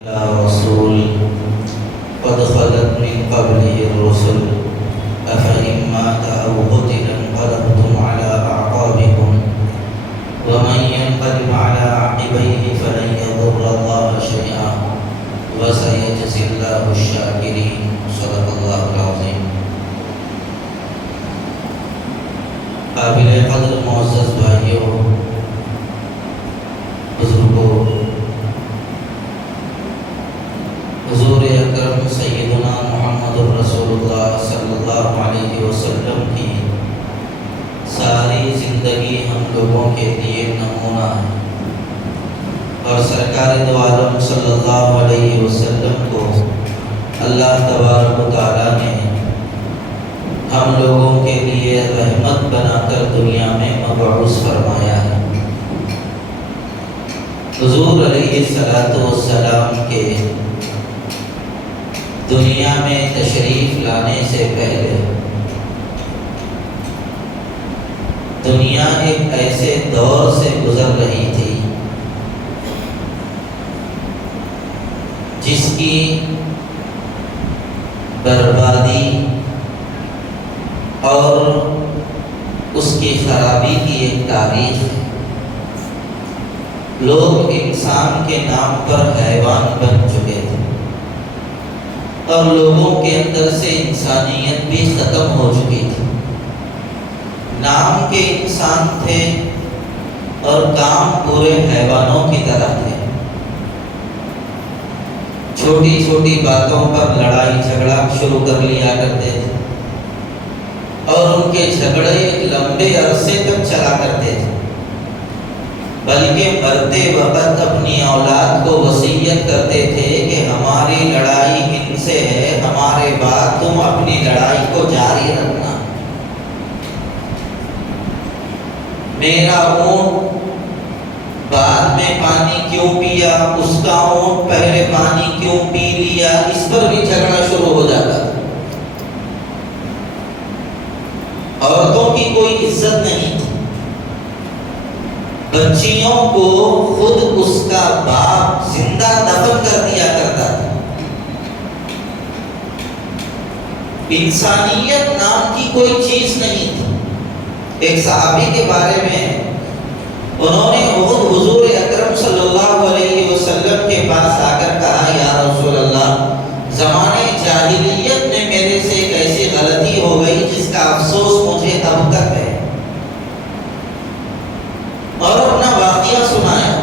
رسول قد خلت من قبله الرسل أفإن مات أو قتل انقلبتم على أعقابكم ومن ينقلب على عقبيه فلن يضر الله شيئا وسيجزي الله الشاكرين صدق الله العظيم. قابل قدر معزز بھائیوں، بزرگوں، حضور اکرم سیدنا محمد رسول اللہ صلی اللہ علیہ وسلم کی ساری زندگی ہم لوگوں کے لیے نمونہ ہے، اور سرکار دو عالم صلی اللہ علیہ وسلم کو اللہ تبارک و تعالیٰ نے ہم لوگوں کے لیے رحمت بنا کر دنیا میں مبعوث فرمایا ہے۔ حضور علیہ السلام کے دنیا میں تشریف لانے سے پہلے دنیا ایک ایسے دور سے گزر رہی تھی جس کی بربادی اور اس کی خرابی کی ایک تاریخ ہے۔ لوگ انسان کے نام پر حیوان بن چکے تھے اور لوگوں کے اندر سے انسانیت بھی ختم ہو چکی تھی۔ نام کے انسان تھے اور کام پورے حیوانوں کی طرح تھے۔ چھوٹی چھوٹی باتوں پر لڑائی جھگڑا شروع کر لیا کرتے تھے اور ان کے جھگڑے ایک لمبے عرصے تک چلا کرتے تھے، بلکہ مرتے وقت اپنی اولاد کو وصیت کرتے تھے کہ ہماری لڑائی ان سے ہے، ہمارے بعد تم اپنی لڑائی کو جاری رکھنا۔ میرا اونٹ بعد میں پانی کیوں پیا، اس کا اونٹ پہلے پانی کیوں پی لیا، اس پر بھی جھگڑا شروع ہو جاتا تھا۔ عورتوں کی کوئی عزت نہیں تھی، بچیوں کو خود اس کا باپ زندہ دفن کر دیا کرتا تھا۔ انسانیت نام کی کوئی چیز نہیں تھی۔ ایک صحابی کے بارے میں انہوں نے خود حضور اکرم صلی اللہ علیہ وسلم کے پاس آ کر کہا، یا رسول اللہ، زمانے جاہلیت میں میرے سے ایک ایسی غلطی ہو گئی جس کا افسوس مجھے اب تک ہے، اور اپنا واقعہ سنایا۔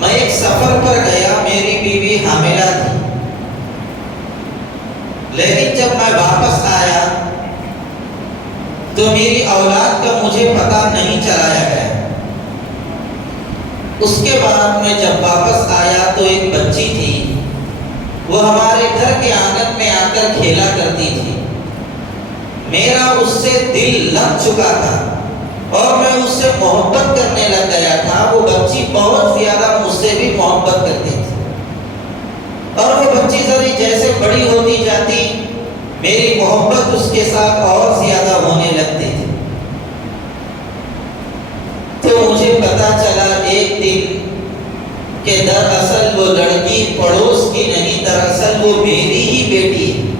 میں ایک سفر پر گیا، میری بیوی حاملہ تھی، لیکن جب میں واپس آیا تو میری اولاد کا مجھے پتہ نہیں چلایا گیا۔ اس کے بعد میں جب واپس آیا تو ایک بچی تھی، وہ ہمارے گھر کے آنگن میں آ کر کھیلا کرتی تھی۔ میرا اس سے دل لگ چکا تھا اور میں اس سے محبت کرنے لگ گیا تھا۔ وہ بچی بہت زیادہ مجھ سے بھی محبت کرتی تھی، اور وہ بچی ذری جیسے بڑی ہوتی جاتی میری محبت اس کے ساتھ اور زیادہ ہونے لگتی تھی۔ تو مجھے پتا چلا ایک دن کہ دراصل وہ لڑکی پڑوس کی نہیں، دراصل وہ میری ہی بیٹی ہے۔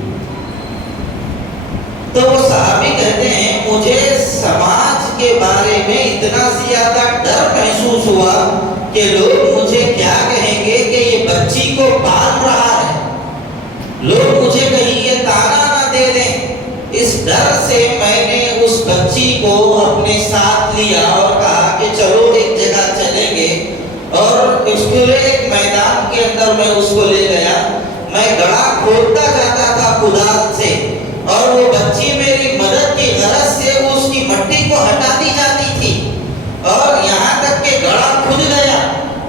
تو وہ صحابی کہتے ہیں، مجھے سماج کے بارے میں اتنا زیادہ ڈر محسوس ہوا کہ لوگ مجھے کیا کہیں گے کہ یہ بچی کو پال رہا ہے، لوگ مجھے کہیں یہ تانا نہ دے دیں۔ اس ڈر سے میں نے اس بچی کو اپنے ساتھ لیا اور کہا کہ چلو ایک جگہ چلیں گے، اور اس پورے ایک میدان کے اندر میں اس کو لے گیا۔ میں گڑھا کھودتا جاتا تھا کدال سے، اور وہ بچی میری مدد کی غرض سے اس کی مٹی کو ہٹاتی جاتی تھی، اور یہاں تک کہ گڑھا کھد گیا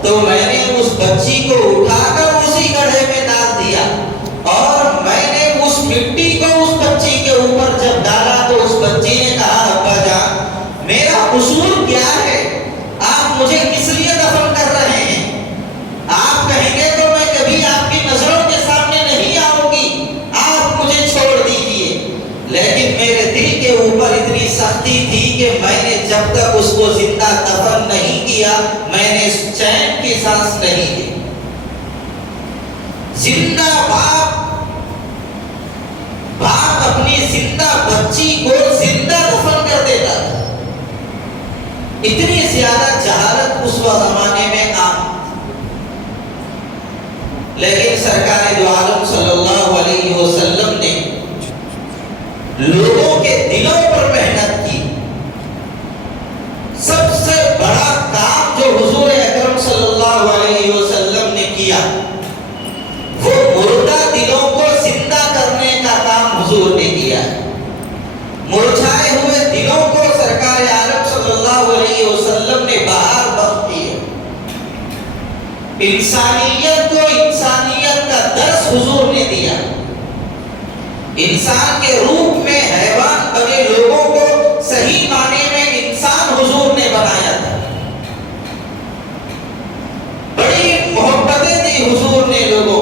تو میں نے اس بچی کو اٹھا کر اسی گڑھے میں ڈال دیا، اور میں نے اس مٹی کو اس بچی کے اوپر جب ڈالا تو اس بچی نے کہا، ابا جان، میرا قصور کیا ہے؟ آپ مجھے کس لیے دفن کر رہے ہیں؟ آپ کہیں گے تو میں کبھی آپ کی نظروں کے سامنے نہیں آؤں گی، آپ مجھے چھوڑ دیجیے۔ لیکن میرے دل کے اوپر اتنی سختی تھی کہ میں نے جب تک اس کو زندہ دفن نہیں کیا، میں نے چین کی سانس نہیں لی۔ زندہ باپ اپنی زندہ بچی کو زندہ دفن کر دیتا تھا. اتنی زیادہ جہالت اس وقت زمانے میں عام. لیکن سرکار دو عالم صلی اللہ علیہ وسلم نے لوگوں کے دلوں پر محنت کی. سب سے بڑا کام جو حضور اکرم صلی اللہ علیہ وسلم نے کیا وہ مردہ دلوں کو زندہ کرنے کا کام حضور نے کیا. مرجھائے ہوئے دلوں کو سرکار عالم صلی اللہ علیہ وسلم نے بہار بخش دی. انسانیت کو انسانیت کا درس حضور نے دیا. انسان کے روپ میں حیوان بنے لوگوں کو صحیح معنی میں انسان حضور نے بنایا تھا. بڑی محبتیں دی حضور نے لوگوں.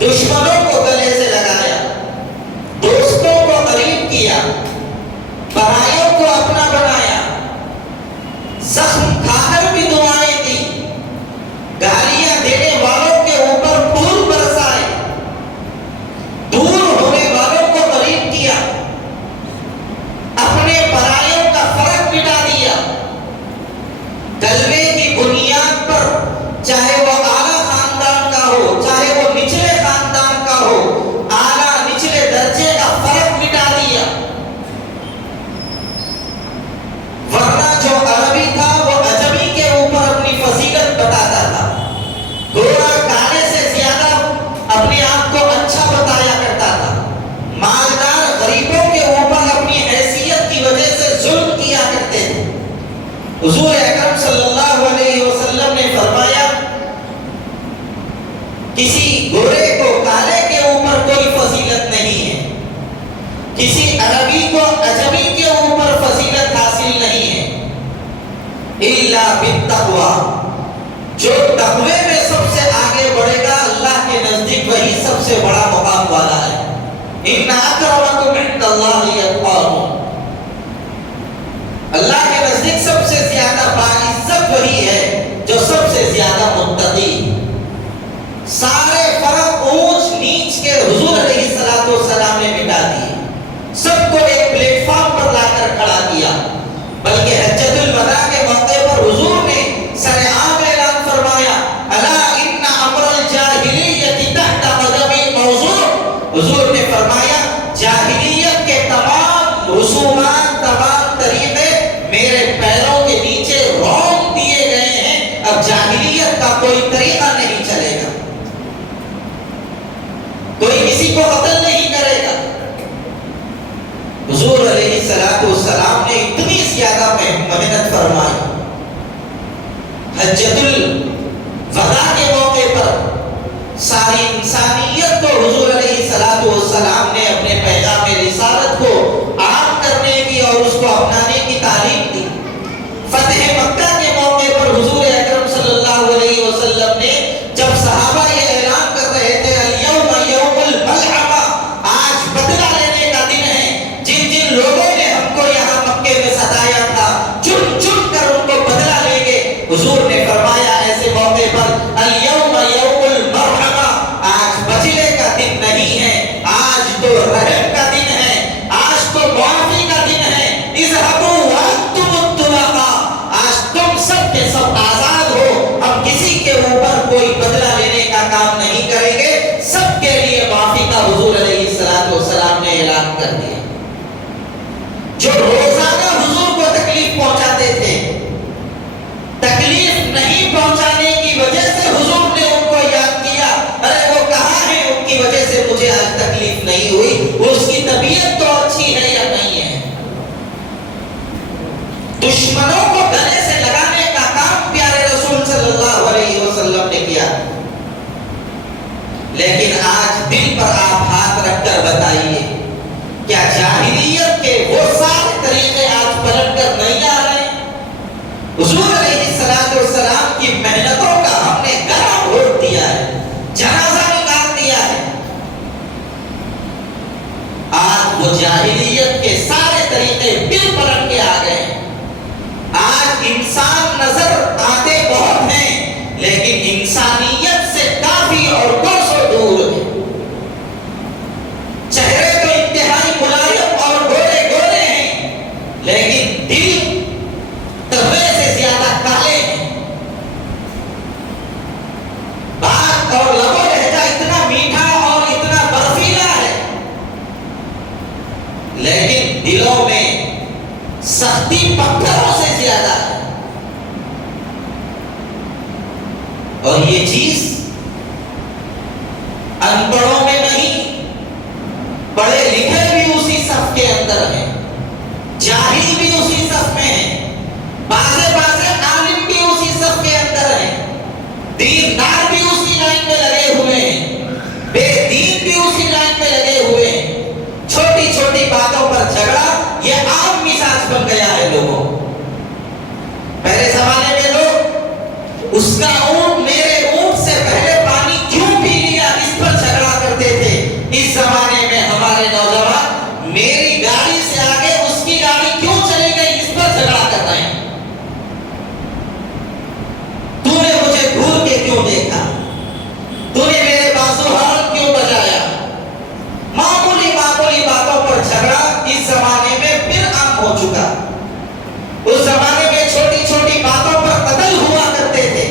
دشمنوں کو گلے سے لگایا, دوستوں کو قریب کیا, پرائیوں کو اپنا بنایا, زخم کھا کر بھی دعائیں دی, گالیاں دینے والوں کے اوپر پھول برسائے, دور ہونے والوں کو قریب کیا, اپنے پرائیوں کا فرق مٹا دیا. کلمے کی بنیاد پر چاہے وہ اعلیٰ خاندان کا ہو چاہے وہ نچلے خاندان کا ہو, اعلیٰ نچلے درجے کا فرق مٹا دیا. ورنہ جو عربی تھا وہ عجمی کے اوپر اپنی فضیلت بتاتا تھا. گورا کالے سے زیادہ اپنے آپ کو اچھا بتایا کرتا تھا. مالدار غریبوں کے اوپر اپنی حیثیت کی وجہ سے ظلم کیا کرتے تھے. حضور اکرم صلی اللہ علیہ وسلم نے فرمایا کسی گورے کو کالے کے اوپر کوئی فضیلت نہیں ہے, کسی عربی کو عجمی کے اوپر فضیلت حاصل نہیں ہے. الا بالتقوی, جو تقوی میں سب سے آگے بڑھے گا اللہ کے نزدیک وہی سب سے بڑا مقام والا ہے. ان اکرمکم عند اللہ اتقاکم, اللہ کے نزدیک سب سے زیادہ باعزت وہی ہے جو سب سے زیادہ متقی. سارے فرق اونچ نیچ کے حضور علیہ السلام نے مٹا دیے, سب کو ایک پلیٹ فارم پر لا کر کھڑا کیا. بلکہ حجۃ الوداع کے موقع پر حضور نے سرعام اعلان فرمایا الا ان امر الجاہلیت تحت قدمی موضوع. حضور نے فرمایا جاہلیت کے تمام رسومات تمام طریقے میرے پیروں کے نیچے رون دیے گئے ہیں. اب جاہلیت کا کوئی طریقہ نہیں چلے گا, کوئی کسی کو قتل نہیں کرے گا. حضور علیہ السلام نے اتنی زیادہ محنت فرمائی. حجۃ الوداع کے موقع پر ساری انسانیت کو حضور علیہ السلام نے اپنے پیغام رسالت کو عام کرنے کی اور اس کو اپنانے کی تعلیم دی. فتح مکہ کے موقع پر حضور اکرم صلی اللہ علیہ وسلم نے جب صحابہ یہ اعلان کر رہے تھے الیوم یوم الملحمہ, آج بدلہ لینے کا دن ہے, جن جن لوگوں نے ہم کو یہاں مکے میں ستایا تھا چن چن کر ان کو بدلہ لیں گے. حضور نے فرمایا ایسے موقع پر الیوم یوم المرحمہ, آج بچنے کا دن نہیں ہے, آج تو رحم کا دن ہے, آج تو معافی کا دن ہے. اذهبوا وانتم الطلقاء, آج تم سب کے سب آزاد ہو, ہم کسی کے اوپر کوئی بدلہ لینے کا کام نہیں کریں گے, سب کے لیے معافی کا حضور علیہ السلام نے اعلان کر دیا. جو روزانہ حضور کو تکلیف پہنچاتے تھے, تکلیف نہیں پہنچانے کی وجہ سے حضور نے ان کو یاد کیا, ارے وہ کہاں ہیں, ان کی وجہ سے مجھے آج تکلیف نہیں ہوئی, وہ اس کی طبیعت تو اچھی ہے یا نہیں ہے. دشمنوں کو گلے سے لگانے کا کام پیارے رسول صلی اللہ علیہ وسلم نے کیا. لیکن آج دل پر آپ ہاتھ رکھ کر بتائیے, کیا جاہلیت کے وہ سارے طریقے آج پلٹ کر نہیں آ رہے؟ حضور علیہ السلام کی محنتوں کا ہم نے گلا گھونٹ دیا ہے, جنازہ نکال دیا ہے. آج وہ جاہلیت کے سارے طریقے پھر پلٹ کے آ گئے. آج انسان نظر آتے بہت ہیں لیکن انسانیت سے کافی اور برسوں سختی پتھروں سے زیادہ ہے. اور یہ چیز ان پڑھوں میں نہیں، پڑھے لکھے بھی اسی صف کے اندر ہیں، جاہل بھی اسی صف میں ہیں، بازے عالم بھی اسی صف کے اندر ہیں، دیندار بھی اسی لائن میں لگے ہوئے ہیں، بے دین بھی اسی لائن میں لگے ہوئے ہیں. چھوٹی چھوٹی باتوں پر جھگڑا یہ عام مزاج بن گیا ہے لوگوں. پہلے زمانے میں لوگ اس کا اونٹ میرے اونٹ سے پہلے پانی کیوں پی لیا اس پر جھگڑا کرتے تھے. اس زمانے میں ہمارے نوجوان میری گاڑی سے آگے اس کی گاڑی کیوں چلی گئی اس پر جھگڑا کر رہے ہیں. تو نے مجھے گھور کے کیوں دیکھا، تو نے میرے بازو ہاتھ کیوں بجایا. معمولی باتوں پر جھگڑا اس زمانے میں پھر عام ہو چکا. اس زمانے میں چھوٹی چھوٹی باتوں پر قتل ہوا کرتے تھے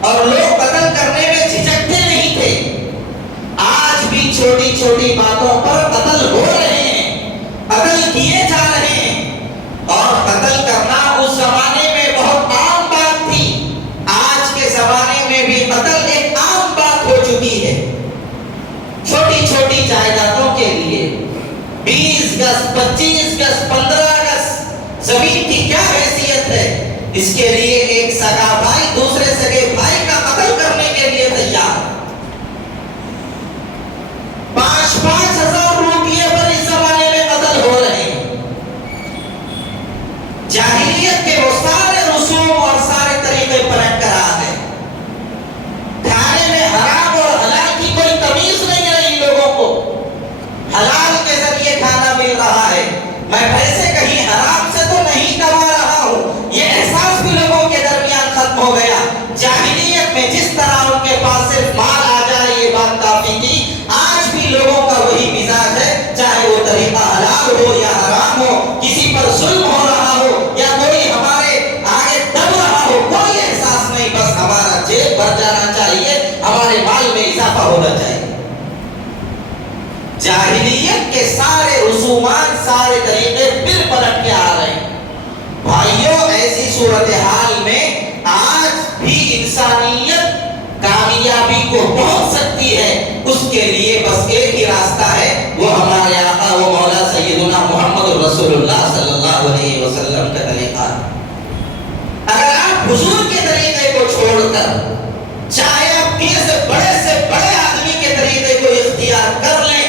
اور لوگ قتل کرنے میں جھجکتے نہیں تھے. آج بھی چھوٹی چھوٹی باتوں پر قتل ہو رہے ہیں، قتل کیے جا رہے ہیں. اور قتل کرنا اس زمانے میں بہت عام بات تھی، آج کے زمانے میں بھی قتل ایک عام بات ہو چکی ہے. چھوٹی چھوٹی جائیدادوں کے لیے 20 گز 25 گز 15 گز زمین کی کیا حیثیت ہے. اس کے لیے ایک سگا بھائی دوسرے سگے بھائی کا قتل کرنے کے لیے تیار. 5-5 ہزار روپیے پر اس زمانے میں قتل ہو رہے ہیں. جاہلیت کے وہ سارے رسوم اور سارے طریقے پلٹ کر آ گئے. کھانے میں حرام اور حلال کی کوئی تمیز نہیں رہی لوگوں کو. حلال کے ذریعے کھانا مل رہا ہے، میں پیسے کہیں حرام سے تو نہیں کما رہا ہوں، یہ احساس بھی لوگوں کے درمیان ختم ہو گیا. جاہلیت میں جس طرح ان کے پاس صرف مال آ جائے یہ بات کافی تھی، آج بھی لوگوں کا وہی مزاج ہے. چاہے وہ طریقہ حلال ہو یا حرام ہو، کسی پر ظلم ہو رہا ہو یا کوئی ہمارے آگے دب رہا ہو، کوئی احساس نہیں، بس ہمارا جیب بھر جانا چاہیے، ہمارے مال میں اضافہ ہونا چاہیے. جاہلیت کے سارے رسومات سارے طریقے پھر پلٹ کے آ رہے ہیں. بھائیوں ایسی صورتحال میں آج بھی انسانیت کامیابی کو پہنچ سکتی ہے. اس کے لیے بس ایک ہی راستہ ہے، وہ ہمارے آقا و مولا سیدنا محمد رسول اللہ صلی اللہ علیہ وسلم کا طریقہ. اگر آپ حضور کے طریقے کو چھوڑ کر چاہے آپ پیر سے بڑے آدمی کے طریقے کو اختیار کر لیں،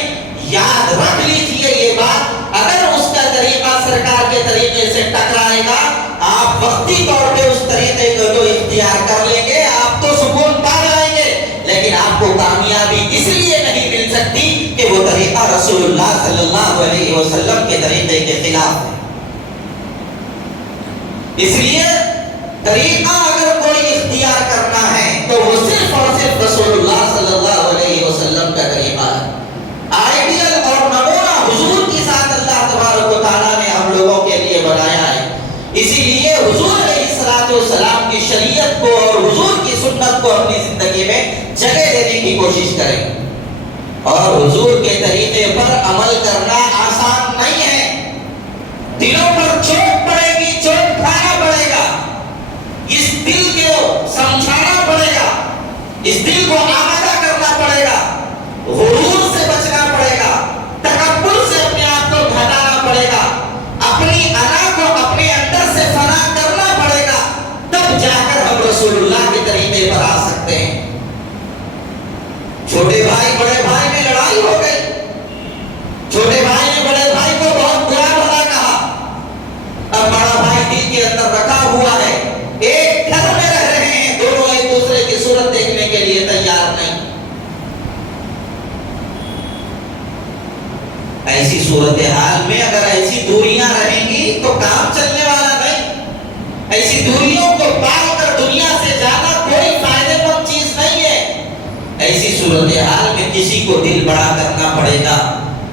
یاد رکھ لیجئے یہ بات، اگر اس کا طریقہ سرکار کے طریقے سے ٹکرائے گا، آپ وقتی طور پہ اس طریقے کو اختیار کر لیں گے، آپ تو سکون پا جائیں گے، لیکن آپ کو کامیابی اس لیے نہیں مل سکتی کہ وہ طریقہ رسول اللہ صلی اللہ علیہ وسلم کے طریقے کے خلاف ہے. اس لیے طریقہ اگر کوئی اختیار کرنا ہے تو وہ صرف اور صرف رسول اللہ صلی اللہ علیہ وسلم کا طریقہ ہے. آئیڈیل اور نمونہ حضور کے ساتھ اللہ تبارک و تعالیٰ نے ہم لوگوں کے لیے بنایا ہے. اسی لیے حضور علیہ السلام کی شریعت کو اور حضور کی سنت کو اپنی زندگی میں جگہ دینے کی کوشش کریں. اور حضور کے طریقے پر عمل کرنا آسان نہیں ہے. دلوں پر چوٹ پڑے گی، چوٹ کھانا پڑے گا، اس دل کو سمجھانا پڑے گا، اس دل کو آمادہ کرنا پڑے گا، غرور سے بچنا پڑے گا، تکبر سے اپنے آپ کو گھٹانا پڑے گا، اپنی انا کو اپنے اندر سے فنا کرنا پڑے گا، تب جا کر ہم رسول اللہ کے طریقے پر آ سکتے ہیں. چھوٹے بھائی بڑے بھائی میں لڑائی ہو گئی، چھوٹے بھائی نے بڑے بھائی کو بہت برا بھلا کہا. اب بڑا بھائی دل کے اندر رکھا ہوا ہے، ایک گھر میں رہ رہے ہیں، دونوں ایک دوسرے کی صورت دیکھنے کے لیے تیار نہیں. ایسی صورتحال میں اگر ایسی دوریاں رہیں گی تو کام چلنے والا نہیں. ایسی دوریوں کو پال کر دنیا سے جانا کوئی فائدے مند چیز نہیں ہے. ایسی صورتحال میں کسی کو دل بڑا کرنا پڑے گا.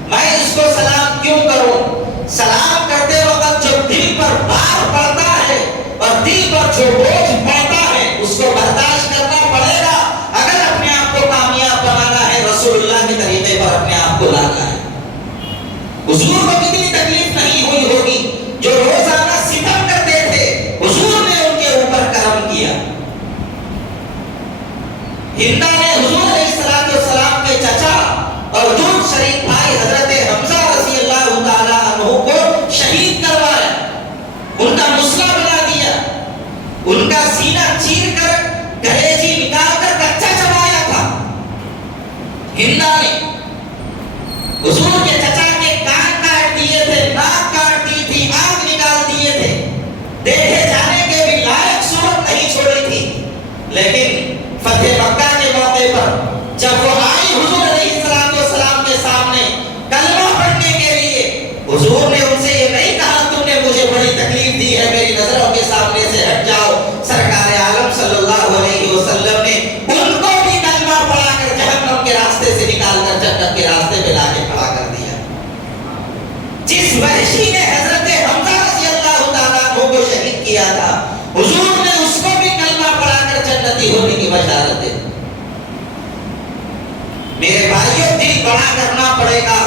میں اس کو سلام کیوں کروں؟ سلام کرتے وقت جو دل پر بار پڑتا ہے اور دل پر جو بوجھ پڑتا ہے اس کو برداشت کرنا پڑے گا. اگر اپنے آپ کو کامیاب بنانا ہے، رسول اللہ کے طریقے پر اپنے آپ کو لانا ہے. حضور کو کتنی تکلیف نہیں ہوئی ہوگی جو روزہ ہندا نے حضور علیہ السلام کے چچا اور دودھ شریف بھائی حضرت حمزہ رضی اللہ تعالی عنہ کو شہید کروایا، ان کا مسلح بنا دیا، ان کا سینہ چیر کر کلیجی نکال کر کچا چبایا تھا۔ ہندا نے حضور کے چچا کے کان کاٹ دیے تھے، ناک کاٹ دی تھی، آنکھ نکال دیے تھے، دیکھے جانے کے بھی لائق صورت نہیں چھوڑی تھی، لیکن فتح مکہ کے موقع پر جب وہ آئی حضور علیہ السلام کے سامنے کلمہ پڑھنے کے لیے، حضور نے ان سے یہ نہیں کہا تم نے مجھے بڑی تکلیف دی ہے، میری نظروں کے سامنے سے ہٹ جاؤ۔ سرکار عالم صلی اللہ علیہ وسلم نے ان کو بھی کلمہ پڑھا کر جہنم کے راستے سے نکال کر جنت کے راستے پہ لا کے کھڑا کر دیا۔ جس وحشی نے حضرت حمزہ رضی اللہ تعالیٰ عنہ کو شہید کیا تھا، حضور نے اس کو بھی کلمہ پڑھا کر جنتی ہونے کی بشارت دی۔ میرے بھائیوں، دل بڑا کرنا پڑے گا۔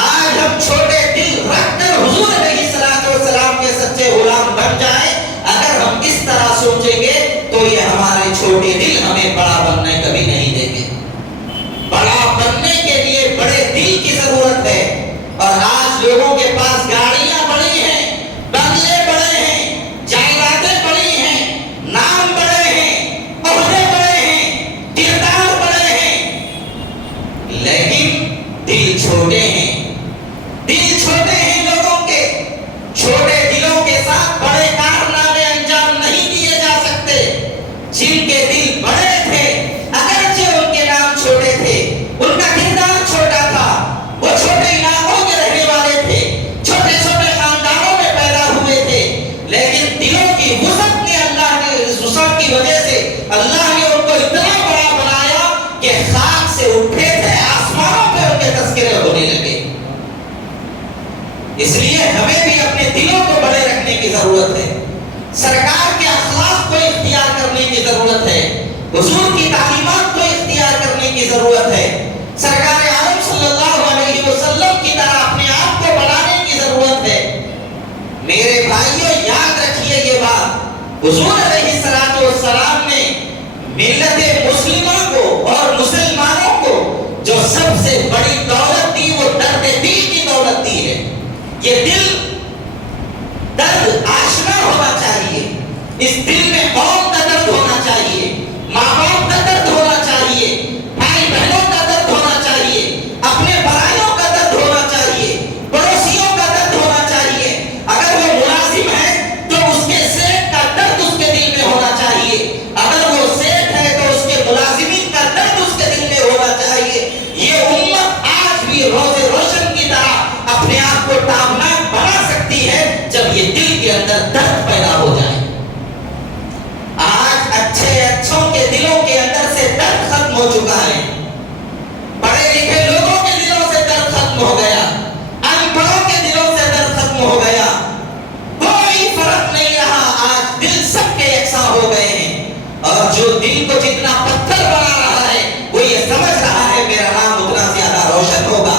آج ہم چھوٹے دل رکھ کر حضور علیہ السلام کے سچے غلام بن جائیں، اگر ہم اس طرح سوچیں گے تو یہ ہمارے چھوٹے دل ہمیں بڑا بننے کبھی نہیں دیں گے۔ بڑا بننے کے لیے بڑے دل کی ضرورت ہے، اور آج لوگوں کے پاس گاڑیاں بڑی ہیں، بنگلے بڑے ہیں، جائیدادیں بڑی ہیں، نام بڑے ہیں، عہدے بڑے ہیں، کردار بڑے ہیں، لیکن دل چھوٹے ہیں۔ دل چھوٹے ہیں لوگوں کے، چھوٹے دلوں کے ساتھ بڑے کارنامے انجام نہیں دیے جا سکتے۔ جن کے دل بڑے تھے، اگرچہ ان کے نام چھوٹے تھے، ان کا کردار چھوٹا تھا، وہ چھوٹے علاقوں کے رہنے والے تھے، چھوٹے چھوٹے خاندانوں میں پیدا ہوئے تھے، لیکن دلوں کی وسعت نے اللہ نے اس وسعت کی وجہ سے اللہ نے ان کو اتنا بڑا بنایا کہ خاک سے اٹھے تھے، آسمانوں پہ ان کے تذکرے ہونے لگے۔ اس لیے ہمیں بھی اپنے دلوں کو بڑے رکھنے کی ضرورت ہے، سرکار کے اخلاق کو اختیار کرنے کی ضرورت ہے، حضور کی تعلیمات کو اختیار کرنے کی ضرورت ہے، سرکار عالم صلی اللہ علیہ وسلم کی طرح اپنے آپ کو بنانے کی ضرورت ہے۔ میرے بھائیوں، یاد رکھیے یہ بات، حضور علیہ السلام نے ملت مسلمہ کو اور مسلمانوں کو جو سب سے بڑی دولت دی وہ درد دل کی دولت دی ہے۔ یہ دل درد آشنا ہونا چاہیے، اس دل میں قوم کا درد ہونا چاہیے، ماں باپ کا درد ہونا چاہیے، بھائی بہنوں کا درد ہونا چاہیے، اپنے برائیوں کا درد ہونا چاہیے، پڑوسیوں کا درد ہونا چاہیے، اگر وہ ملازم ہے تو اس کے سیٹ کا درد اس کے دل میں ہونا چاہیے، اگر وہ سیٹ ہے تو اس کے ملازمین کا درد اس کے دل میں ہونا چاہیے۔ یہ امت آج بھی روز روشن کی طرح اپنے آپ کو تابناک بنا سکتی ہے جب یہ دل کے اندر درد پیدا ہو جائے۔ آج اچھوں کے دلوں کے اندر سے درد ختم ہو چکا ہے، پڑھے لکھے لوگوں کے دلوں سے درد ختم ہو گیا، ان پڑھوں کے دلوں سے درد ختم ہو گیا، کوئی فرق نہیں رہا، آج دل سب کے یکساں ہو گئے ہیں، اور جو دل کو جتنا پتھر بنا رہا ہے وہ یہ سمجھ رہا ہے میرا نام اتنا زیادہ روشن ہوگا،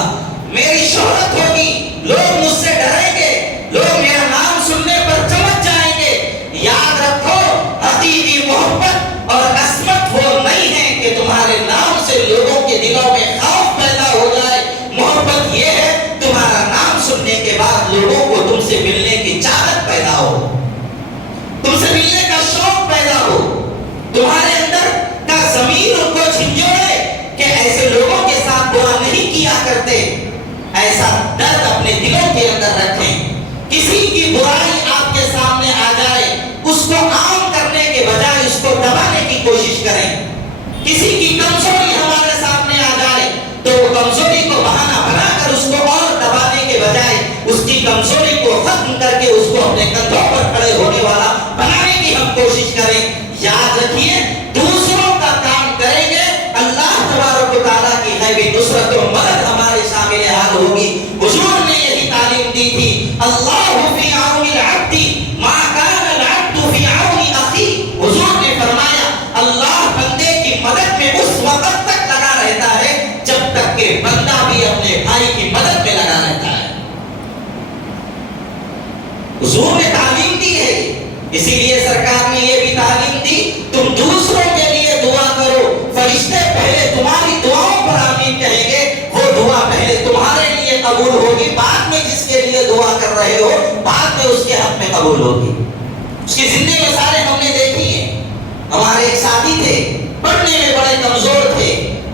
میری شہرت ہوگی، لوگ مجھ سے ڈریں گے، لوگ میرا نام سننے پر چمک جائیں گے۔ یاد رکھو، حقیقی محبت اور عصمت وہ نہیں ہے کہ تمہارے نام سے لوگوں کے دلوں میں خوف پیدا ہو جائے، محبت یہ ہے تمہارا نام سننے کے بعد لوگوں کو تم سے ملنے کی چاہت پیدا ہو، تم سے ملنے کا شوق پیدا ہو، تمہارے اندر کا ضمیر ان کو جھنجھوڑے کہ ایسے لوگوں کے ساتھ برا نہیں کیا کرتے۔ ایسا درد اپنے دلوں کے اندر رکھیں، کسی کی برائی آپ کے سامنے آ جائے اس کو عام کرنے کے بجائے اس کو دبانے کی کوشش کریں، کسی کی کمزوری ہمارے سامنے آ جائے تو وہ کمزوری کو بہانہ بنا کر اس کو اور دبانے کے بجائے اس کی کمزوری کو ختم کر کے اس کو اپنے کندھوں پر کھڑے ہونے والا بنانے کی ہم کوشش کریں۔ یاد رکھیے، دوسروں کا کام کریں گے، اللہ تبارک و تعالیٰ کی غیبی نصرت و مدد ہمارے شامل حال ہوگی۔ حضور نے یہی تعلیم دی تھی، اللہ فی عون العبد ما کان العبد فی عون اخی۔ حضور نے فرمایا اللہ بندے کی مدد میں اس وقت تک لگا رہتا ہے جب تک کہ بندہ بھی اپنے بھائی کی مدد میں لگا رہتا ہے۔ حضور نے تعلیم دی ہے، اسی لیے سرکار نے یہ بھی تعلیم دی تم دوسروں کے لیے دعا رہے ہو بعد میں اس کے حق میں قبول ہوگی. اس کی زندگی میں سارے ہم نے دیکھی ہیں. ہمارے ایک ساتھی تھے, پڑھنے میں بڑے کمزور تھے,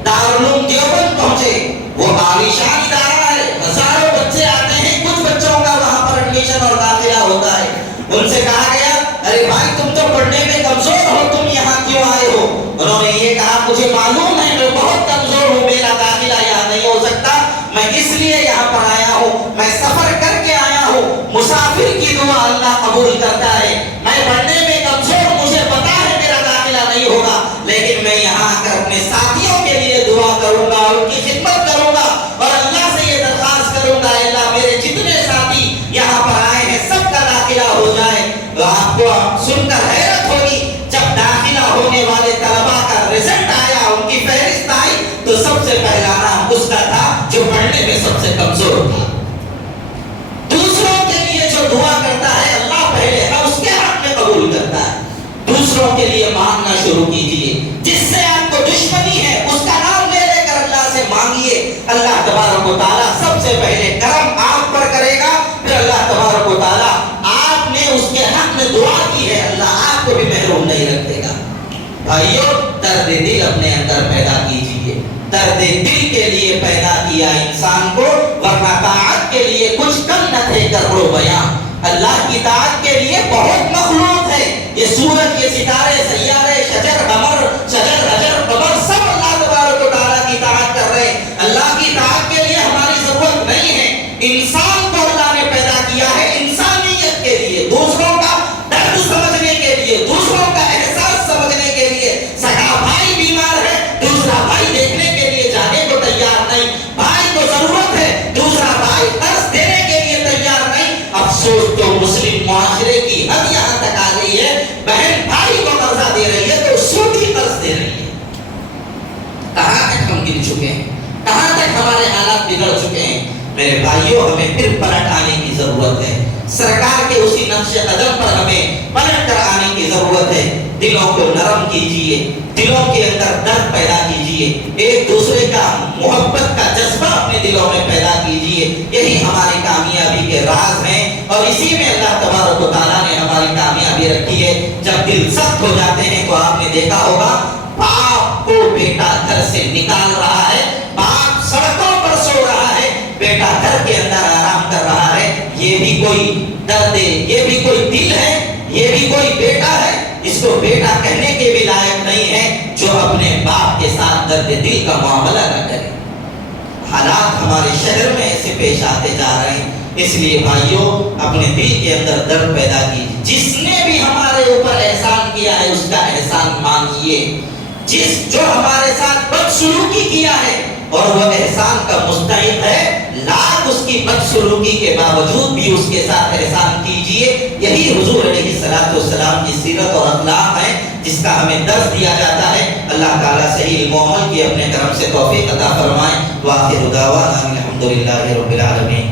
دارالعلوم دیوبند پہنچے. وہ عالیشان ادارہ ہے, ہزاروں بچے آتے ہیں, کچھ بچوں کا وہاں پر ایڈمیشن اور داخلہ ہوتا ہے. ان سے کہا گیا ارے بھائی تم تو پڑھنے میں کمزور ہو, تم یہاں کیوں آئے ہو؟ انہوں نے یہ کہا مجھے معلوم ہے میں بہت کمزور ہوں, میرا داخلہ یہاں نہیں ہو سکتا, میں اس لیے یہاں پر آیا ہوں, میں سفر کر کے آیا ہوں. مسافر کی دعا اللہ قبول کرتا ہے. میں پڑھنے میں کمزور, مجھے پتا ہے میرا داخلہ نہیں ہوگا, لیکن میں یہاں آ کر اپنے ساتھیوں کے لیے دعا کروں گا, ان کی خدمت کروں گا اور اللہ سے یہ درخواست کروں گا اللہ میرے جتنے ساتھی یہاں پر آئے ہیں سب کا داخلہ ہو جائے. تو آپ کو سن کر حیرت ہوگی, جب داخلہ ہونے والے طلباء کا رزلٹ آیا, ان کی فہرست آئی, تو سب سے پہلا نام اس کا تھا جو پڑھنے میں سب سے کمزور تھا. دوسروں کے لیے جو دعا کرتا ہے اللہ پہلے ہے اس کے حق میں قبول کرتا ہے. دوسروں کے لیے مانگنا شروع کیجئے. جس سے آپ کو دشمنی ہے اس کا نام لے لے کر اللہ سے مانگیے. اللہ تبارک و تعالیٰ سب سے پہلے کرم آپ پر کرے گا, پھر اللہ تبارک و تعالیٰ آپ نے اس کے حق میں دعا کی ہے اللہ آپ کو بھی محروم نہیں رکھے گا. بھائیو, درد دل اپنے اندر پیدا کیجئے. درد دل کے لیے پیدا کیا انسان کو, ورنہ طاعت کے لیے کچھ کم نہ تھے کرو بیان. اللہ کی طاعت کے لیے بہت مخلوق ہے. یہ سورج, یہ ستارے, سیارے, شجر قمر, شجر حجر قمر سب اللہ تبارک و تعالیٰ کی طاعت کر رہے ہیں. اللہ کی طاعت کے لیے ہماری ضرورت نہیں ہے. انسان کو اللہ نے پیدا کیا ہے انسانیت کے لیے, دوسروں کا درد سمجھنے کے لیے, دوسروں کا احساس سمجھنے کے لیے. سگا بھائی بیمار ہے, دوسرا بھائی دیکھنے کے لیے جانے کو تیار نہیں. بھائی کو ضرورت ہے, دوسرا بھائی قرض دینے کے لیے تیار نہیں. افسوس تو مسلم معاشرے کی حد یہاں تک آ گئی ہے, بہن بھائی کو قرضہ دے رہی ہے تو سودی قرض دے رہی ہے. کہاں تک ہم گر چکے ہیں, کہاں تک ہمارے حالات بگڑ چکے ہیں. میرے بھائیوں, ہمیں پھر پلٹ آنے کی ضرورت ہے. سرکار کے اسی نقش قدم پر ہمیں پلٹ کر آنے کی ضرورت ہے. دلوں کو نرم کیجئے, دلوں کے اندر درد پیدا کیجئے, ایک دوسرے کا محبت کا جذبہ اپنے دلوں میں پیدا کیجئے. یہی ہماری کامیابی کے راز ہیں اور اسی میں اللہ تبارک و تعالیٰ نے ہماری کامیابی رکھی ہے. جب دل سخت ہو جاتے ہیں تو آپ نے دیکھا ہوگا باپ کو بیٹا گھر سے نکال رہا ہے, باپ سڑکوں پر سو رہا ہے, بیٹا گھر کے اندر آرام کر رہا ہے. یہ بھی کوئی درد ہے, یہ بھی کوئی دل ہے, یہ بھی کوئی بیٹا ہے. اس کو بیٹا کہنے کے بھی لائق نہیں ہے جو اپنے باپ کے ساتھ درد دل کا معاملہ نہ کرے. حالات ہمارے شہر میں ایسے پیش آتے جا رہے ہیں. اس لیے بھائیوں, اپنے دل کے اندر درد پیدا کی. جس نے بھی ہمارے اوپر احسان کیا ہے اس کا احسان مانگیے. جو ہمارے ساتھ بدسلوکی کیا ہے اور وہ احسان کا مستحق ہے, لاکھ اس کی بدسلوکی کے باوجود بھی اس کے ساتھ احسان کیجئے. یہی حضور علیہ الصلوۃ والسلام کی سیرت اور اخلاق ہے جس کا ہمیں درس دیا جاتا ہے. اللہ تعالیٰ صحیح علم و عمل کی اپنے کرم سے توفیق عطا فرمائے. وآخر دعوانا الحمدللہ رب العالمین.